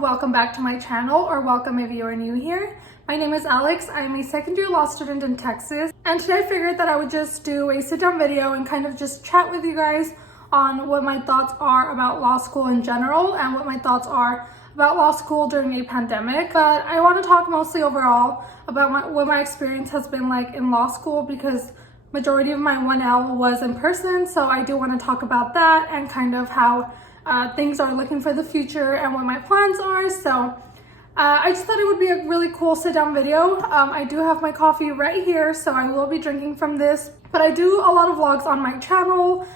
Welcome back to my channel, or welcome if you are new here. My name is Alex. I am a second-year law student in Texas, and today I figured that I would just do a sit-down video and kind of just chat with you guys on what my thoughts are about law school in general and what my thoughts are about law school during a pandemic. But I want to talk mostly overall about what my experience has been like in law school, because majority of my 1L was in person, so I do want to talk about that and kind of how things are looking for the future and what my plans are. So I just thought it would be a really cool sit down video. I do have my coffee right here, so I will be drinking from this, but I do a lot of vlogs on my channel.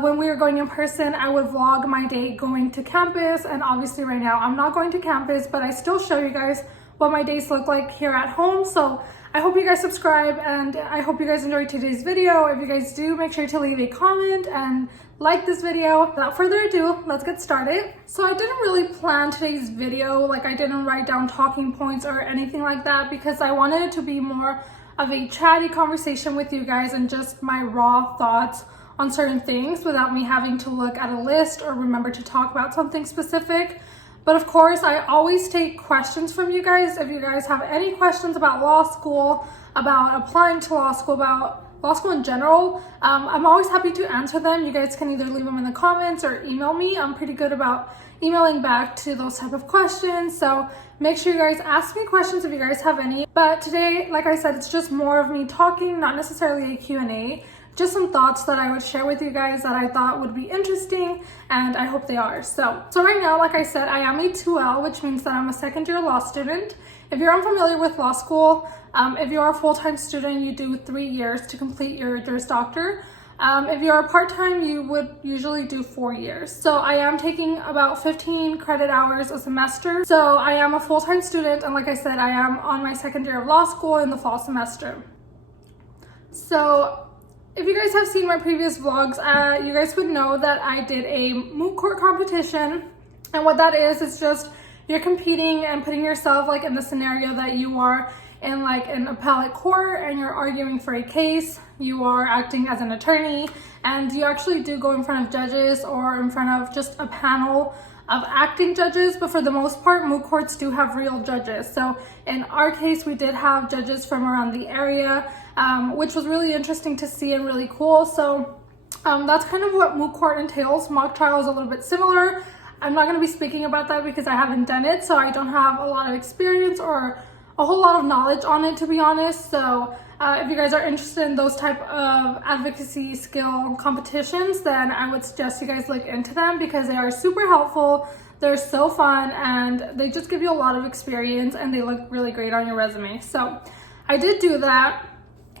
When we were going in person, I would vlog my day going to campus, and obviously right now I'm not going to campus, but I still show you guys what my days look like here at home. So I hope you guys subscribe, and I hope you guys enjoyed today's video. If you guys do, make sure to leave a comment and like this video. Without further ado, let's get started. So I didn't really plan today's video, like I didn't write down talking points or anything like that, because I wanted it to be more of a chatty conversation with you guys and just my raw thoughts on certain things without me having to look at a list or remember to talk about something specific. But of course, I always take questions from you guys. If you guys have any questions about law school, about applying to law school, about law school in general, I'm always happy to answer them. You guys can either leave them in the comments or email me. I'm pretty good about emailing back to those type of questions. So make sure you guys ask me questions if you guys have any. But today, like I said, it's just more of me talking, not necessarily a Q&A. Just some thoughts that I would share with you guys that I thought would be interesting, and I hope they are. So right now, like I said, I am a 2L, which means that I'm a second-year law student. If you're unfamiliar with law school, if you're a full-time student, you do 3 years to complete your Juris Doctor. If you're a part-time, you would usually do 4 years. So I am taking about 15 credit hours a semester. So I am a full-time student, and like I said, I am on my second year of law school in the fall semester. So if you guys have seen my previous vlogs, you guys would know that I did a moot court competition. And what that is just you're competing and putting yourself like in the scenario that you are in like an appellate court and you're arguing for a case. You are acting as an attorney, and you actually do go in front of judges or in front of just a panel of acting judges, but for the most part, moot courts do have real judges. So in our case, we did have judges from around the area, which was really interesting to see and really cool. So that's kind of what moot court entails. Mock trial is a little bit similar. I'm not going to be speaking about that because I haven't done it, so I don't have a lot of experience or a whole lot of knowledge on it, to be honest. So if you guys are interested in those type of advocacy skill competitions, then I would suggest you guys look into them because they are super helpful. They're so fun, and they just give you a lot of experience, and they look really great on your resume. So I did do that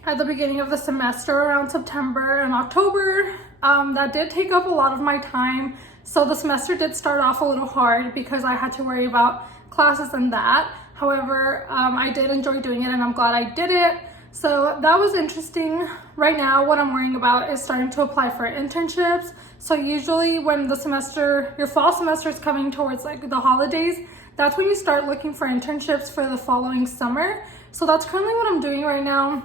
at the beginning of the semester around September and October. That did take up a lot of my time. So the semester did start off a little hard because I had to worry about classes and that. However, I did enjoy doing it, and I'm glad I did it. So that was interesting. Right now, what I'm worrying about is starting to apply for internships. So usually when your fall semester is coming towards like the holidays, that's when you start looking for internships for the following summer. So that's currently what I'm doing right now.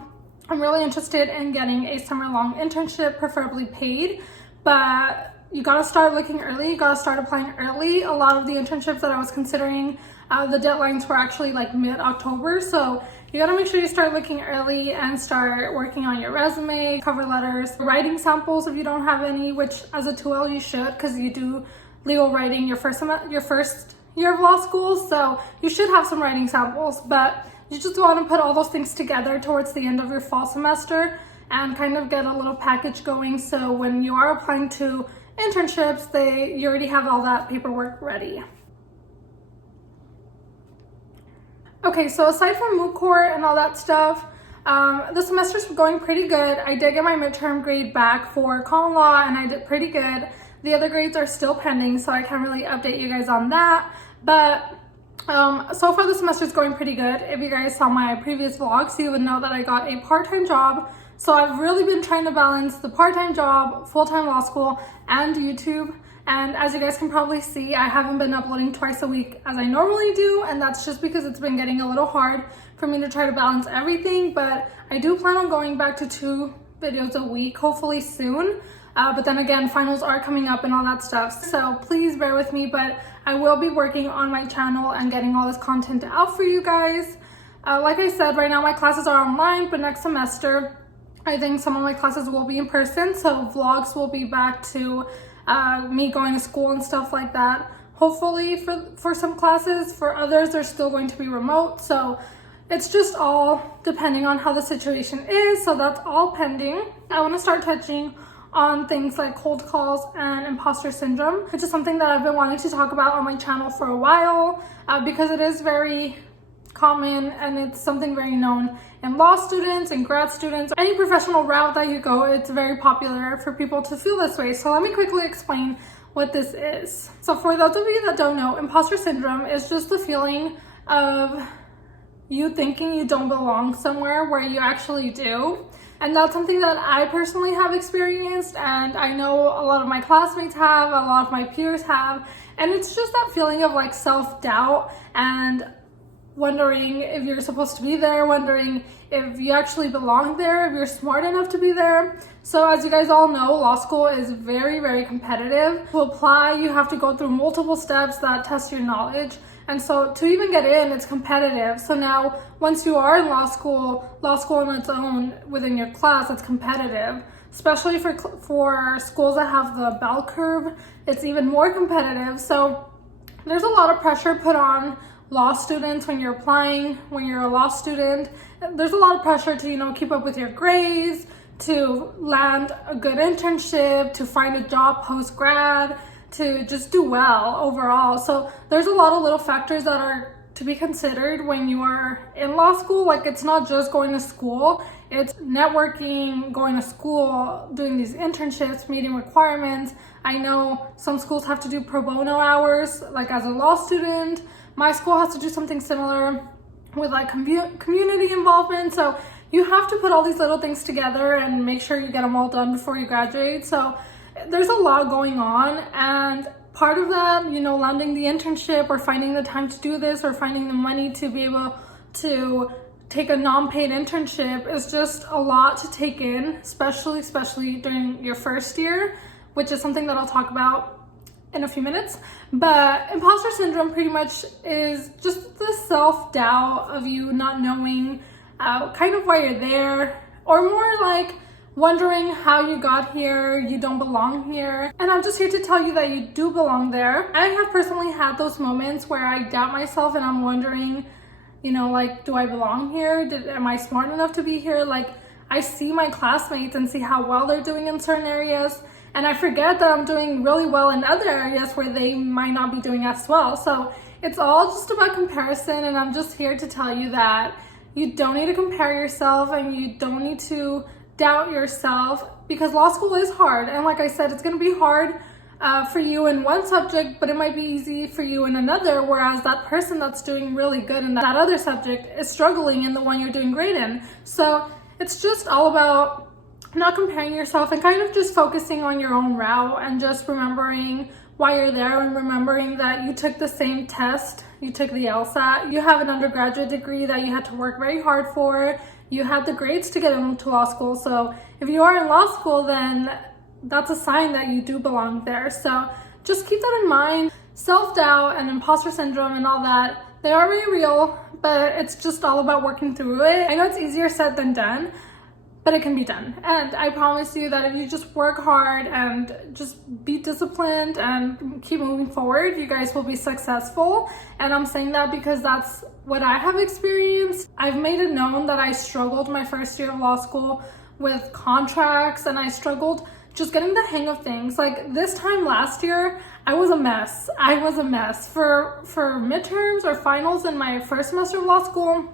I'm really interested in getting a summer-long internship, preferably paid, but you gotta start looking early. You gotta start applying early. A lot of the internships that I was considering, the deadlines were actually like mid-October. So you gotta make sure you start looking early and start working on your resume, cover letters, writing samples if you don't have any, which as a 2L you should, because you do legal writing your first year of law school. So you should have some writing samples, but you just want to put all those things together towards the end of your fall semester and kind of get a little package going. So when you are applying to internships, you already have all that paperwork ready. Okay, so aside from moot court and all that stuff, The semester's going pretty good. I did get my midterm grade back for common law and I did pretty good. The other grades are still pending, so I can't really update you guys on that. But so far the semester's going pretty good. If you guys saw my previous vlogs, you would know that I got a part-time job. So I've really been trying to balance the part-time job, full-time law school, and YouTube. And as you guys can probably see, I haven't been uploading twice a week as I normally do, and that's just because it's been getting a little hard for me to try to balance everything. But I do plan on going back to 2 videos a week, hopefully soon. But then again, finals are coming up and all that stuff, so please bear with me. But I will be working on my channel and getting all this content out for you guys. Like I said, right now my classes are online, but next semester I think some of my classes will be in person, so vlogs will be back to me going to school and stuff like that. Hopefully for some classes. For others, they're still going to be remote, so it's just all depending on how the situation is. So that's all pending. I want to start touching on things like cold calls and imposter syndrome, which is something that I've been wanting to talk about on my channel for a while, because it is very common and it's something very known in law students and grad students. Any professional route that you go, it's very popular for people to feel this way. So let me quickly explain what this is. So for those of you that don't know, imposter syndrome is just the feeling of you thinking you don't belong somewhere where you actually do. And that's something that I personally have experienced, and I know a lot of my classmates have, a lot of my peers have, and it's just that feeling of like self-doubt and wondering if you're supposed to be there, wondering if you actually belong there, if you're smart enough to be there. So as you guys all know, law school is very, very competitive. To apply, you have to go through multiple steps that test your knowledge. And so to even get in, it's competitive. So now once you are in law school on its own within your class, it's competitive. Especially for schools that have the bell curve, it's even more competitive. So there's a lot of pressure put on law students when you're applying, when you're a law student. There's a lot of pressure to, keep up with your grades, to land a good internship, to find a job post-grad, to just do well overall. So there's a lot of little factors that are to be considered when you are in law school. Like, it's not just going to school, it's networking, going to school, doing these internships, meeting requirements. I know some schools have to do pro bono hours, like as a law student. My school has to do something similar with like community involvement. So you have to put all these little things together and make sure you get them all done before you graduate. So there's a lot going on, and part of that, landing the internship or finding the time to do this or finding the money to be able to take a non-paid internship is just a lot to take in, especially during your first year, which is something that I'll talk about in a few minutes. But imposter syndrome pretty much is just the self-doubt of you not knowing kind of why you're there, or more like wondering how you got here, you don't belong here. And I'm just here to tell you that you do belong there. I have personally had those moments where I doubt myself and I'm wondering, do I belong here? Am I smart enough to be here? Like, I see my classmates and see how well they're doing in certain areas, and I forget that I'm doing really well in other areas where they might not be doing as well. So it's all just about comparison, and I'm just here to tell you that you don't need to compare yourself and you don't need to doubt yourself, because law school is hard. And like I said, it's going to be hard for you in one subject, but it might be easy for you in another, whereas that person that's doing really good in that other subject is struggling in the one you're doing great in. So it's just all about not comparing yourself and kind of just focusing on your own route and just remembering why you're there, and remembering that you took the same test, you took the LSAT, you have an undergraduate degree that you had to work very hard for, you had the grades to get into law school. So if you are in law school, then that's a sign that you do belong there. So just keep that in mind. Self-doubt and imposter syndrome and all that, they are very real, but it's just all about working through it. I know it's easier said than done, but it can be done. And I promise you that if you just work hard and just be disciplined and keep moving forward, you guys will be successful. And I'm saying that because that's what I have experienced. I've made it known that I struggled my first year of law school with contracts, and I struggled just getting the hang of things. Like this time last year, I was a mess. For midterms or finals in my first semester of law school,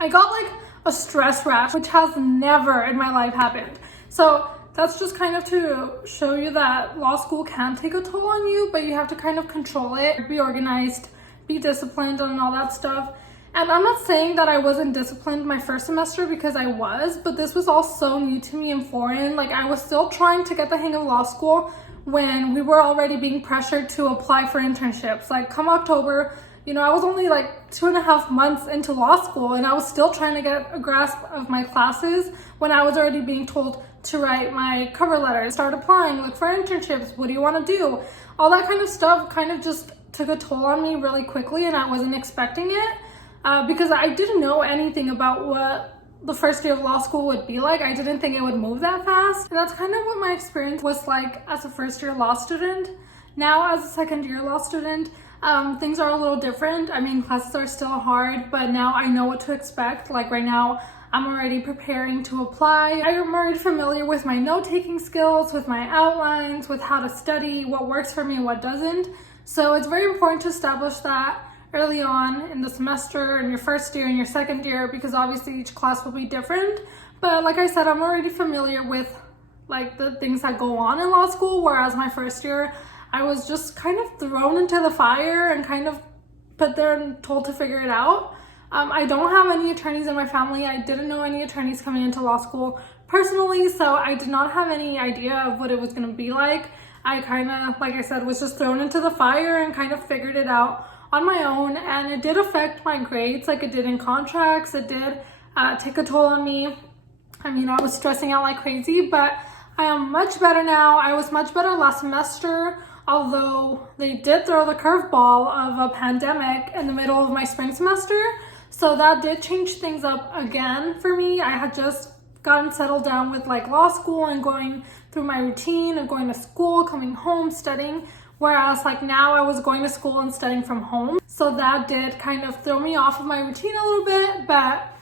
I got like a stress rash, which has never in my life happened. So that's just kind of to show you that law school can take a toll on you, but you have to kind of control it, be organized, be disciplined, and all that stuff. And I'm not saying that I wasn't disciplined my first semester, because I was, but this was all so new to me and foreign. Like, I was still trying to get the hang of law school when we were already being pressured to apply for internships. Like, come October, you know, I was only like 2.5 months into law school, and I was still trying to get a grasp of my classes when I was already being told to write my cover letter, start applying, look for internships, what do you want to do? All that kind of stuff kind of just took a toll on me really quickly, and I wasn't expecting it because I didn't know anything about what the first year of law school would be like. I didn't think it would move that fast. And that's kind of what my experience was like as a first year law student. Now, as a second year law student, things are a little different. I mean, classes are still hard, but now I know what to expect. Like right now, I'm already preparing to apply. I'm already familiar with my note-taking skills, with my outlines, with how to study, what works for me and what doesn't. So it's very important to establish that early on in the semester, in your first year and your second year, because obviously each class will be different. But like I said, I'm already familiar with like the things that go on in law school, whereas my first year, I was just kind of thrown into the fire and kind of put there and told to figure it out. I don't have any attorneys in my family. I didn't know any attorneys coming into law school personally, so I did not have any idea of what it was going to be like. I kind of, like I said, was just thrown into the fire and kind of figured it out on my own, and it did affect my grades like it did in contracts. It did take a toll on me. I mean, I was stressing out like crazy, but I am much better now. I was much better last semester, although they did throw the curveball of a pandemic in the middle of my spring semester. So that did change things up again for me. I had just gotten settled down with like law school and going through my routine of going to school, coming home, studying. Whereas like now I was going to school and studying from home. So that did kind of throw me off of my routine a little bit, but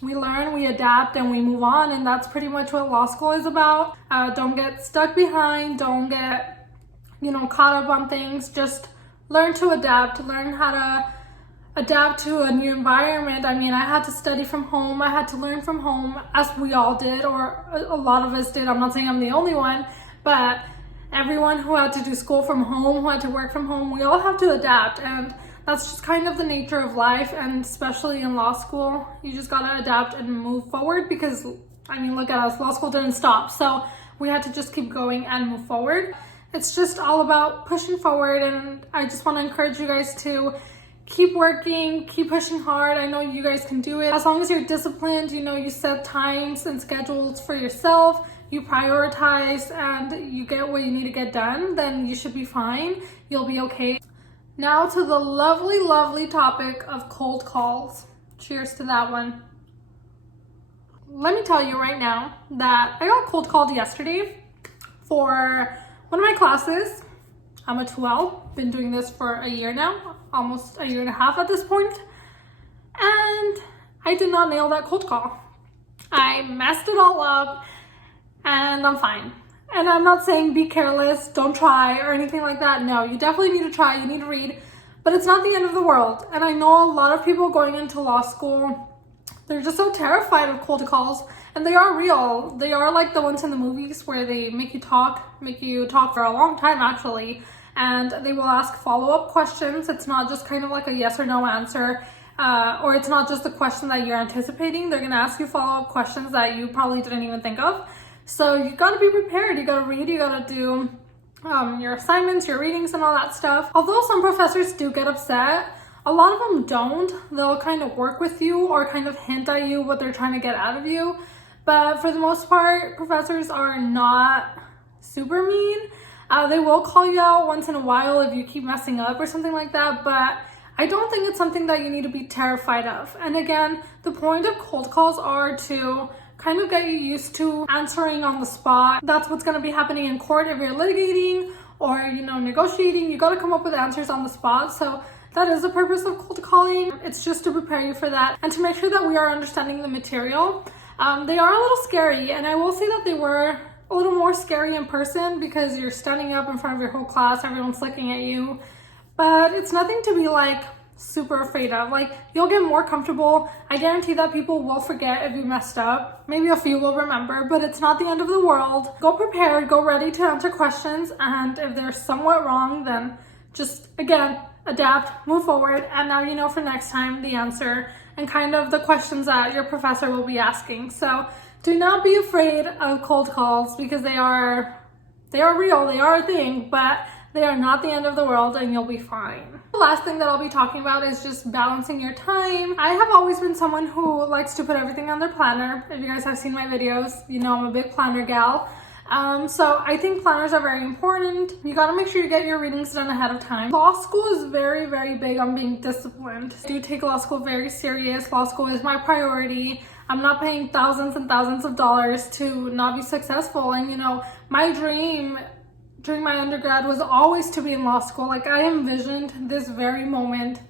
we learn, we adapt, and we move on. And that's pretty much what law school is about. Don't get stuck behind, don't get, you know, caught up on things. Just learn to adapt, learn how to adapt to a new environment. I mean, I had to study from home, I had to learn from home, as we all did, or a lot of us did. I'm not saying I'm the only one, but everyone who had to do school from home, who had to work from home, we all have to adapt. And that's just kind of the nature of life, and especially in law school, you just gotta adapt and move forward, because I mean, look at us, law school didn't stop, so we had to just keep going and move forward. It's just all about pushing forward, and I just want to encourage you guys to keep working, keep pushing hard. I know you guys can do it. As long as you're disciplined, you know, you set times and schedules for yourself, you prioritize, and you get what you need to get done, then you should be fine. You'll be okay. Now to the lovely, lovely topic of cold calls. Cheers to that one. Let me tell you right now that I got cold called yesterday for one of my classes. I'm a 2L, been doing this for a year now, almost a year and a half at this point, and I did not nail that cold call. I messed it all up, and I'm fine. And I'm not saying be careless, don't try, or anything like that. No, you definitely need to try, you need to read, but it's not the end of the world. And I know a lot of people going into law school, they're just so terrified of cold calls, and they are real. They are like the ones in the movies where they make you talk for a long time actually, and they will ask follow-up questions. It's not just kind of like a yes or no answer, or it's not just the question that you're anticipating. They're gonna ask you follow-up questions that you probably didn't even think of. So you gotta be prepared, you gotta read, you gotta do your assignments, your readings, and all that stuff. Although some professors do get upset, a lot of them don't. They'll kind of work with you or kind of hint at you what they're trying to get out of you. But for the most part, professors are not super mean. They will call you out once in a while if you keep messing up or something like that, but I don't think it's something that you need to be terrified of. And again, the point of cold calls are to kind of get you used to answering on the spot. That's what's going to be happening in court if you're litigating or, you know, negotiating. You got to come up with answers on the spot. So that is the purpose of cold calling. It's just to prepare you for that and to make sure that we are understanding the material. They are a little scary, and I will say that they were a little more scary in person because you're standing up in front of your whole class, everyone's looking at you. But it's nothing to be like super afraid of. Like, you'll get more comfortable. I guarantee that people will forget if you messed up. Maybe a few will remember, but it's not the end of the world. Go prepared, go ready to answer questions, and if they're somewhat wrong, then just, again, adapt, move forward, and now you know for next time the answer and kind of the questions that your professor will be asking. So do not be afraid of cold calls, because they are real, they are a thing, but they are not the end of the world and you'll be fine. The last thing that I'll be talking about is just balancing your time. I have always been someone who likes to put everything on their planner. If you guys have seen my videos, you know I'm a big planner gal. So I think planners are very important. You gotta make sure you get your readings done ahead of time. Law school is very, very big on being disciplined. I do take law school very serious. Law school is my priority. I'm not paying thousands and thousands of dollars to not be successful. And you know, my dream during my undergrad was always to be in law school. Like, I envisioned this very moment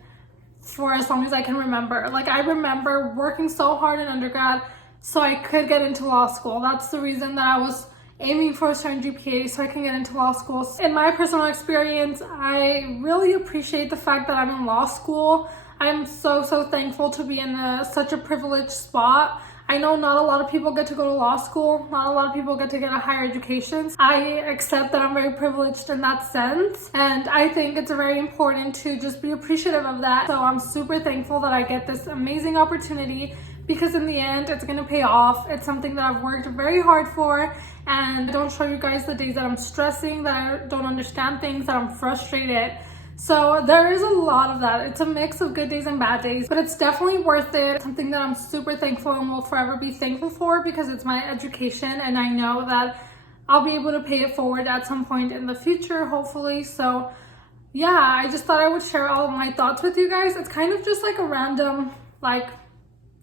for as long as I can remember. Like, I remember working so hard in undergrad so I could get into law school. That's the reason that I was aiming for a certain GPA so I can get into law school. In my personal experience, I really appreciate the fact that I'm in law school. I'm so thankful to be in such a privileged spot. I know not a lot of people get to go to law school. Not a lot of people get to get a higher education. I accept that I'm very privileged in that sense. And I think it's very important to just be appreciative of that. So I'm super thankful that I get this amazing opportunity, because in the end, it's gonna pay off. It's something that I've worked very hard for, and I don't show you guys the days that I'm stressing, that I don't understand things, that I'm frustrated. So there is a lot of that. It's a mix of good days and bad days, but it's definitely worth it. It's something that I'm super thankful and will forever be thankful for, because it's my education and I know that I'll be able to pay it forward at some point in the future, hopefully. So yeah, I just thought I would share all of my thoughts with you guys. It's kind of just like a random, like,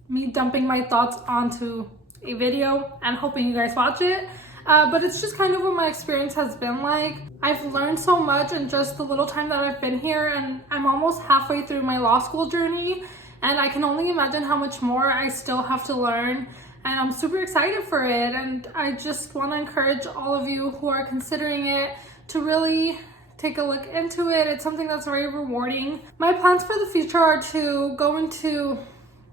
me dumping my thoughts onto a video and hoping you guys watch it. But it's just kind of what my experience has been like. I've learned so much in just the little time that I've been here, and I'm almost halfway through my law school journey, and I can only imagine how much more I still have to learn, and I'm super excited for it. And I just want to encourage all of you who are considering it to really take a look into it. It's something that's very rewarding. My plans for the future are to go into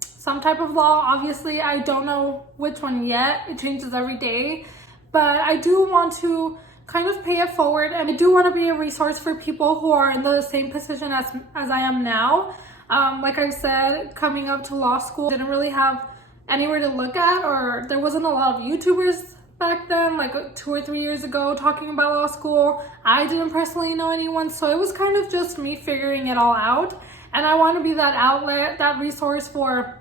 some type of law. Obviously, I don't know which one yet. It changes every day. But I do want to kind of pay it forward, and I do want to be a resource for people who are in the same position as I am now. Like I said, coming up to law school, didn't really have anywhere to look at, or there wasn't a lot of YouTubers back then, like 2 or 3 years ago, talking about law school. I didn't personally know anyone, so it was kind of just me figuring it all out. And I want to be that outlet, that resource for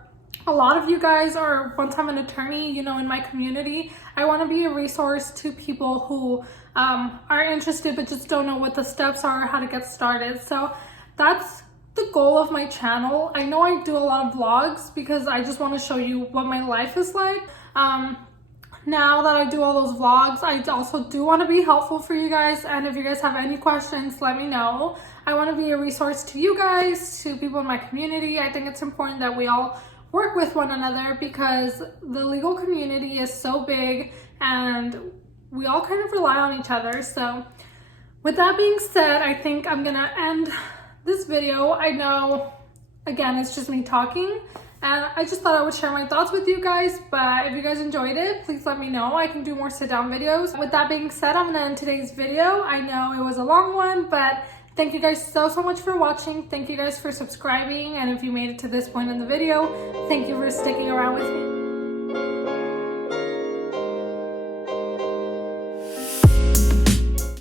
a lot of you guys, or once I'm an attorney, you know, in my community. I want to be a resource to people who are interested but just don't know what the steps are or how to get started. So that's the goal of my channel. I know I do a lot of vlogs because I just want to show you what my life is like. Now that I do all those vlogs, I also do want to be helpful for you guys, and if you guys have any questions, let me know. I want to be a resource to you guys, to people in my community. I think it's important that we all work with one another, because the legal community is so big and we all kind of rely on each other. So with that being said, I think I'm gonna end this video. I know, again, it's just me talking, and I just thought I would share my thoughts with you guys. But if you guys enjoyed it, please let me know. I can do more sit down videos. With that being said, I'm gonna end today's video. I know it was a long one, but thank you guys so much for watching. Thank you guys for subscribing. And if you made it to this point in the video, thank you for sticking around with me.